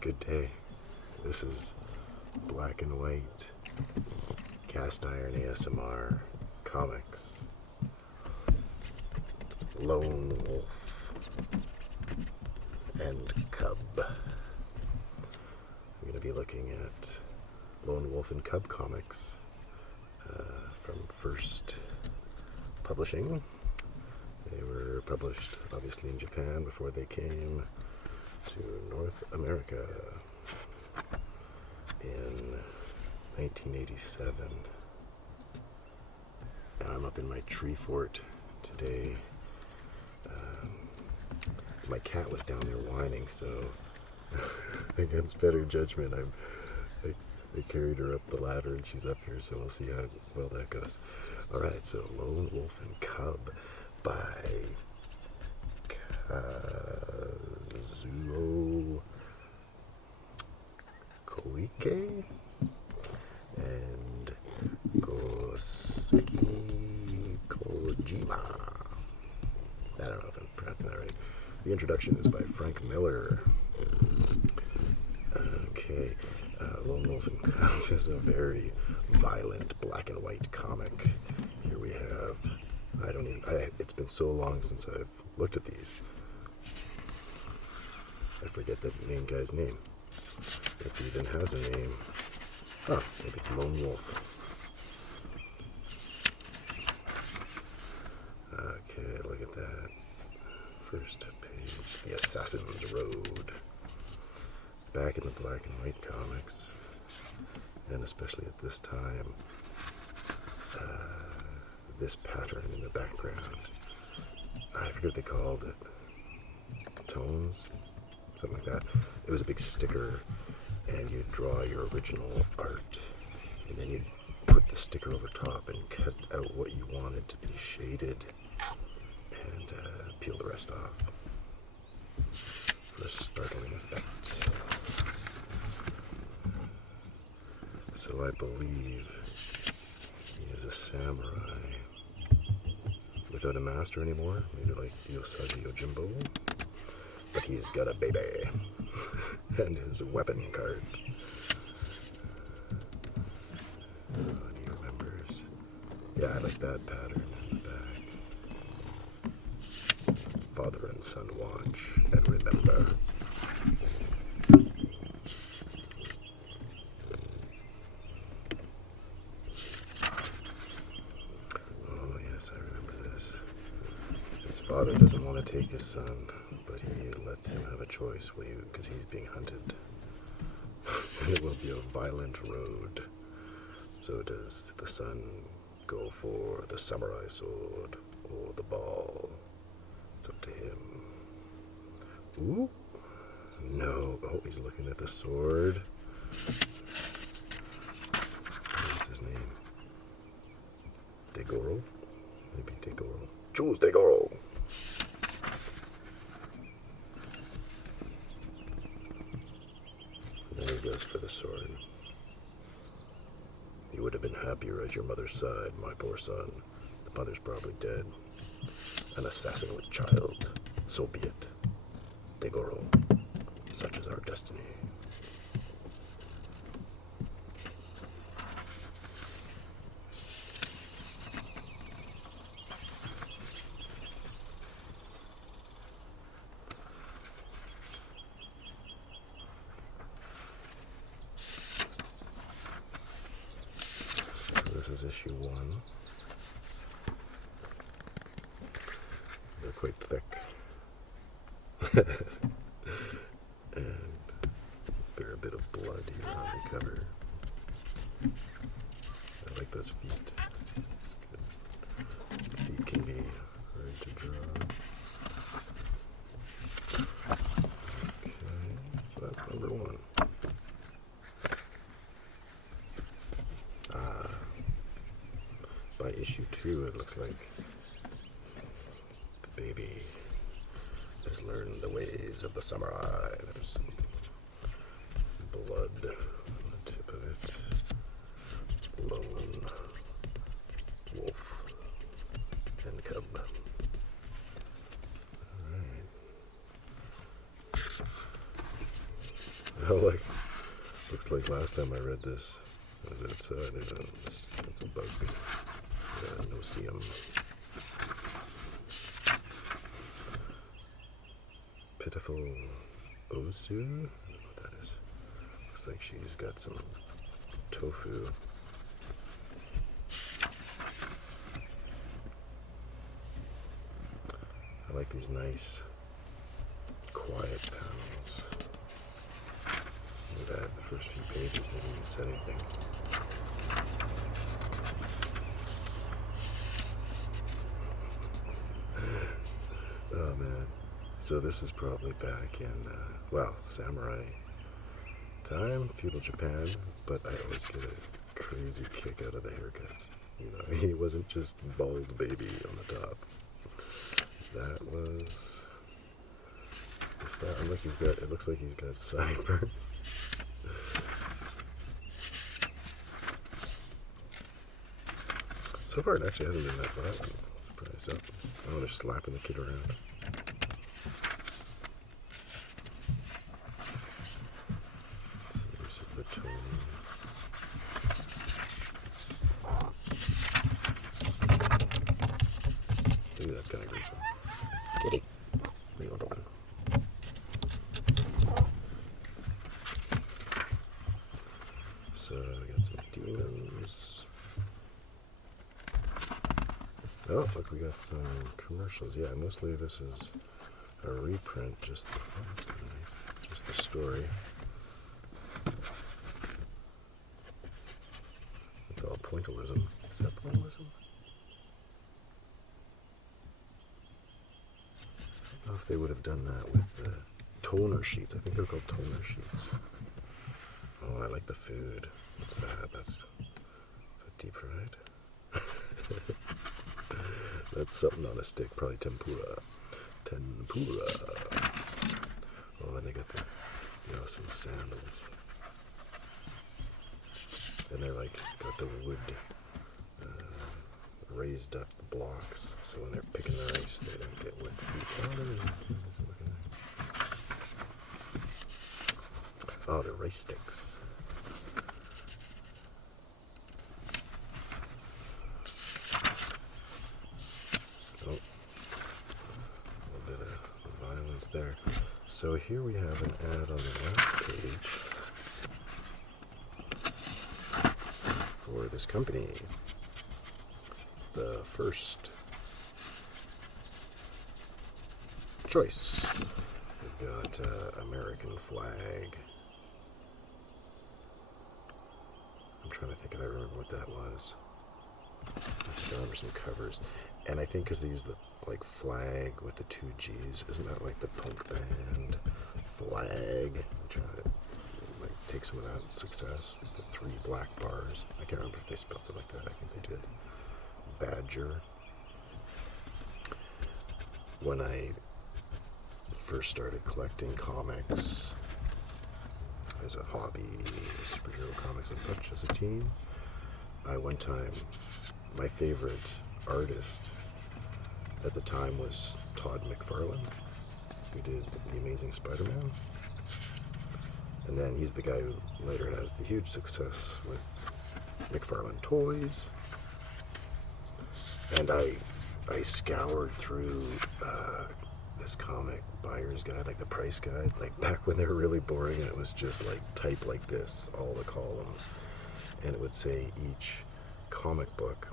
Good day. This is Black and White Cast Iron ASMR Comics. Lone Wolf and Cub. I'm going to be looking at Lone Wolf and Cub comics from First Publishing. They were published obviously in Japan before they came to North America in 1987. And I'm up in my tree fort today. My cat was down there whining, so against better judgment, I carried her up the ladder and she's up here, so we'll see how well that goes. Alright, so Lone Wolf and Cub by Kazuo Koike and Goseki Kojima. I don't know if I'm pronouncing that right. The introduction is by Frank Miller. Okay, Lone Wolf and Cub is a very violent black and white comic. Here we have, it's been so long since I've looked at these. I forget the main guy's name. If he even has a name. Oh, maybe it's Lone Wolf. Okay, look at that. First page, The Assassin's Road. Back in the black and white comics, and especially at this time, this pattern in the background, I forget what they called it, tones, something like that. It was a big sticker, and you'd draw your original art, and then you'd put the sticker over top and cut out what you wanted to be shaded, and peel the rest off for a startling effect. So I believe he is a samurai without a master anymore, maybe like Yosaji Yojimbo, but he's got a baby and his weapon cart. And he remembers. Yeah, I like that pattern in the back. Father and son watch and remember. His father doesn't want to take his son, but he lets him have a choice because he's being hunted. And it will be a violent road. So does the son go for the samurai sword or the ball? It's up to him. Ooh. No. Oh, he's looking at the sword. What's his name? Degoro? Maybe Degoro. Choose Degoro. There he goes for the sword. You would have been happier at your mother's side, my poor son. The mother's probably dead. An assassin with child. So be it. Degoro. Such is our destiny. This is issue 1. They're quite thick. And bear a bit of blood here on the cover. I like those feet. It's good. Feet can be hard to draw. Okay, so that's number 1. By issue 2, it looks like the baby has learned the ways of the samurai. There's some blood on the tip of it. Lone Wolf and Cub. Alright. Oh, like, looks like last time I read this, I was outside, it's a bug. No-see-um. Pitiful Osu? I don't know what that is. Looks like she's got some tofu. I like these nice, quiet panels. Look at that, the first few pages, they didn't even say anything. Oh man. So this is probably back in, samurai time, feudal Japan, but I always get a crazy kick out of the haircuts. You know, he wasn't just bald baby on the top. That was the style. And look, it looks like he's got sideburns. So far it actually hasn't been that bad. I'm surprised. Oh, they're slapping the kid around. Maybe that's kind of gruesome. Kitty. Real one. So we got some demons. Oh, look, we got some commercials. Yeah, mostly this is a reprint, just the story. It's all pointillism. Is that pointillism? I don't know if they would have done that with the toner sheets. I think they're called toner sheets. Oh, I like the food. What's that? That's deep fried. That's something on a stick, probably tempura. Oh, and they got some sandals. And they're like, got the wood raised up blocks, so when they're picking the rice, they don't get wood feet. Oh, they're rice sticks. Oh, a little bit of violence there. So here we have an ad on the last page for this company. The first choice. We've got American flag. I'm trying to think if I remember what that was. I remember some covers. And I think because they use the flag with the two G's, isn't that like the punk band flag? I'm trying to take some of that success. The 3 black bars. I can't remember if they spelled it like that. I think they did. Badger. When I first started collecting comics as a hobby, superhero comics and such as a teen, one time, my favorite artist at the time was Todd McFarlane, who did The Amazing Spider-Man. And then he's the guy who later has the huge success with McFarlane Toys. And I scoured through this comic buyer's guide, like the price guide, back when they were really boring, and it was just type like this, all the columns, and it would say each comic book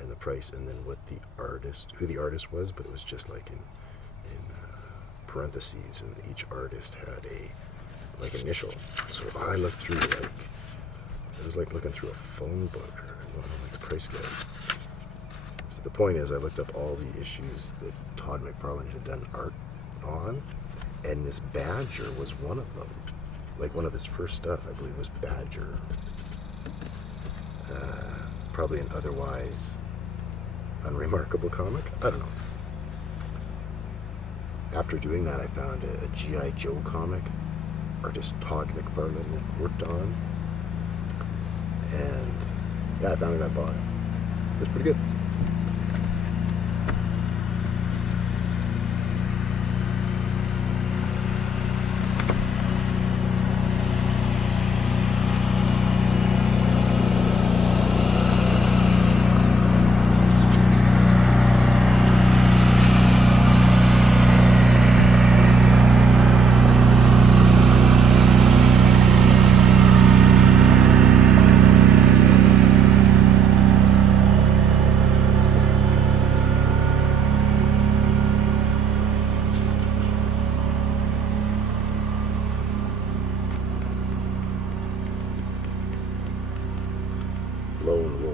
and the price, and then who the artist was, but it was just in parentheses, and each artist had a initial. So I looked through it was like looking through a phone book or the price guide. So the point is, I looked up all the issues that Todd McFarlane had done art on, and this Badger was one of them. One of his first stuff, I believe, was Badger. Probably an otherwise unremarkable comic. I don't know. After doing that, I found a G.I. Joe comic artist Todd McFarlane worked on, and I found it. I bought it. It was pretty good.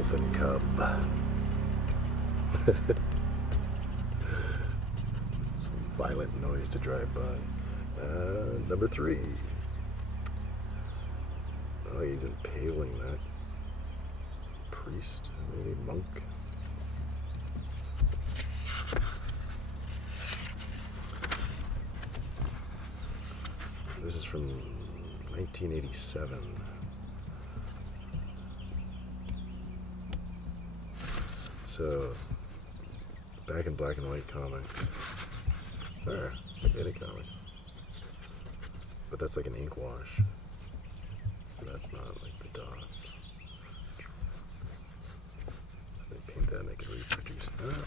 Wolf and Cub. Some violent noise to drive by. Number 3. Oh, he's impaling that priest, maybe monk. This is from 1987. So, back in black and white comics. There, any comics. But that's like an ink wash. So that's not like the dots. They paint that and they can reproduce that.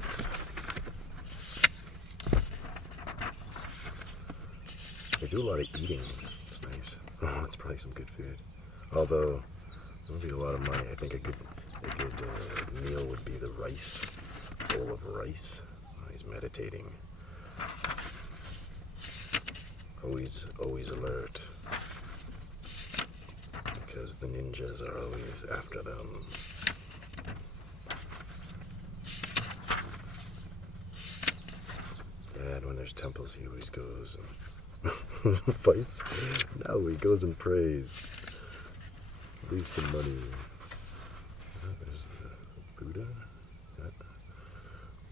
They do a lot of eating. It's nice. Oh, it's probably some good food. Although, it would be a lot of money. I think a good meal would be the rice. Bowl of rice. Oh, he's meditating. Always alert. Because the ninjas are always after them. And when there's temples, he always goes and fights. Now he goes and prays. Leaves some money. There's the Buddha.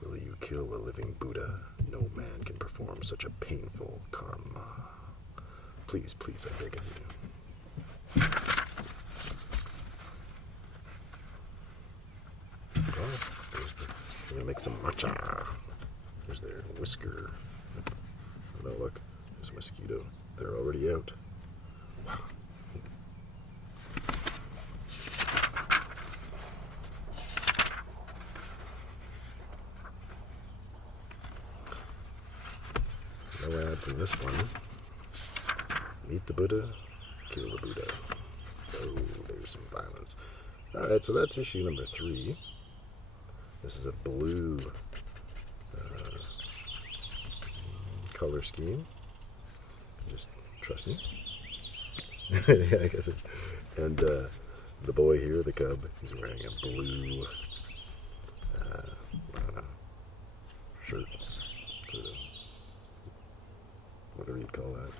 Will you kill a living Buddha? No man can perform such a painful karma. Please, please, I beg of you. Oh, we're gonna make some matcha. There's their whisker. Oh no, look, there's a mosquito. They're already out. Wow. No ads in this one. Meet the Buddha, kill the Buddha. Oh, there's some violence. Alright, so that's issue number 3. This is a blue color scheme. Just trust me. Yeah, I guess it. And the boy here, the cub, he's wearing a blue shirt. Sort of, whatever you'd call that.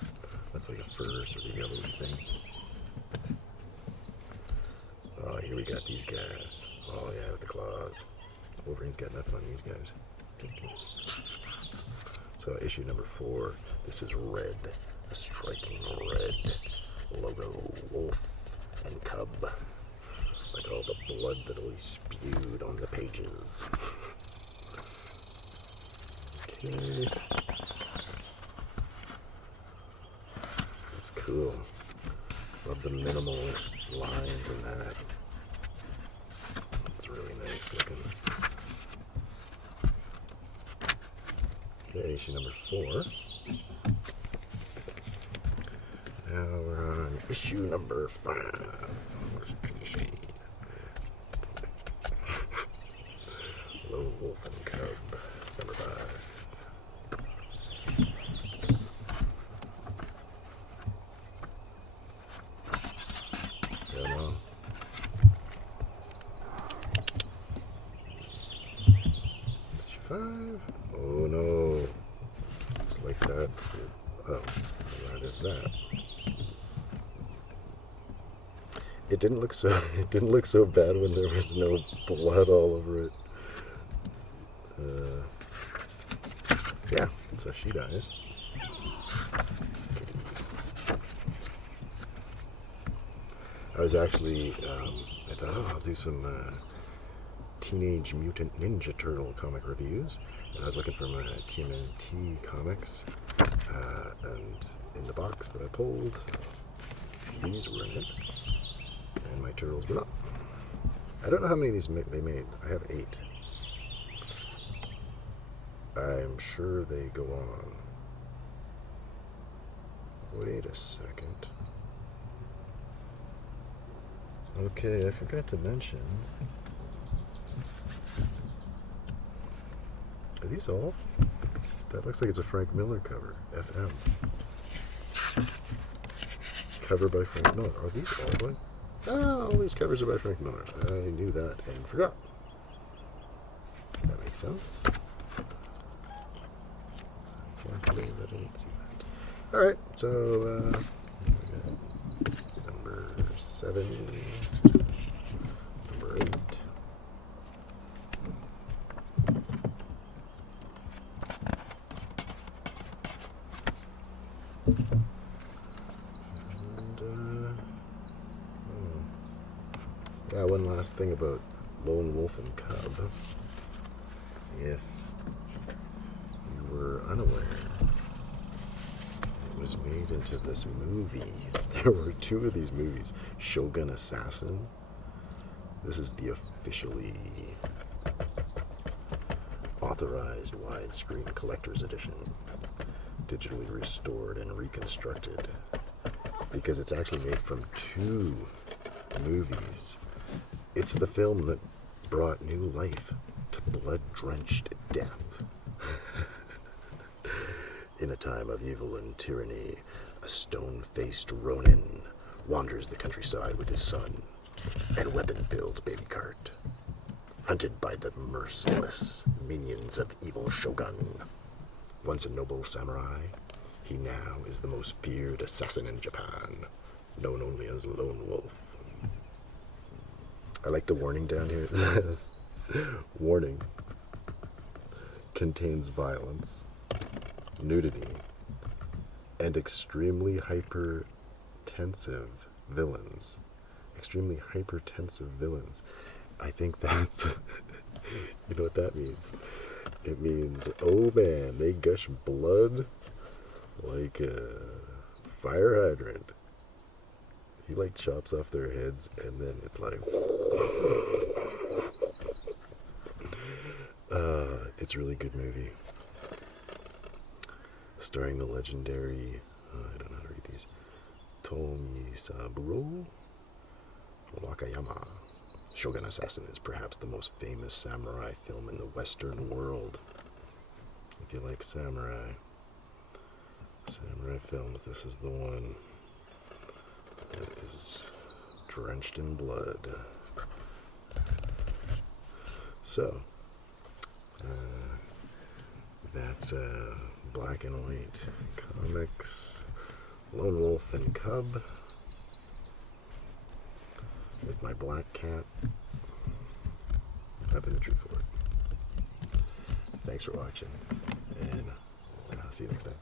That's like a fur sort of yellow thing. Oh, here we got these guys. Oh yeah, with the claws. Wolverine's got nothing on these guys. So issue number 4, this is red, a striking red logo, Wolf and Cub, like all the blood that will be spewed on the pages. Okay, that's cool. Love the minimalist lines in that. It's really nice looking. Okay, issue number 4. Now we're on issue number 5. Lone Wolf and Cub, number 5. Come on. Issue 5. Oh no. Just like that. Oh, what is that? It didn't look so bad when there was no blood all over it. Yeah, so she dies. I was actually, I thought, oh, I'll do some Teenage Mutant Ninja Turtle comic reviews. And I was looking for my TMNT comics, and in the box that I pulled, these were in it, and my turtles were not. I don't know how many of these they made. I have 8. I'm sure they go on. Wait a second. Okay, I forgot to mention. Are these all? That looks like it's a Frank Miller cover. FM. Cover by Frank Miller. Are these all by Oh, all these covers are by Frank Miller. I knew that and forgot. That makes sense. Can't believe I didn't see that. Alright, so number 7, number 8. Yeah, one last thing about Lone Wolf and Cub. If you were unaware, it was made into this movie. There were 2 of these movies. Shogun Assassin. This is the officially authorized widescreen collector's edition. Digitally restored and reconstructed. Because it's actually made from 2 movies. It's the film that brought new life to blood-drenched death. In a time of evil and tyranny, a stone-faced Ronin wanders the countryside with his son and weapon-filled baby cart. Hunted by the merciless minions of evil Shogun. Once a noble samurai, he now is the most feared assassin in Japan, known only as Lone Wolf. I like the warning down here. It says, warning, contains violence, nudity, and extremely hypertensive villains. Extremely hypertensive villains. I think that's, you know what that means? It means, oh man, they gush blood like a fire hydrant. He like chops off their heads and then it's like it's a really good movie. Starring the legendary, I don't know how to read these, Tomisaburo Wakayama. Shogun Assassin is perhaps the most famous samurai film in the Western world. If you like samurai films, this is the one. It is drenched in blood. So, that's Black and White Comics, Lone Wolf and Cub, with my black cat. I've been the true for it. Thanks for watching, and I'll see you next time.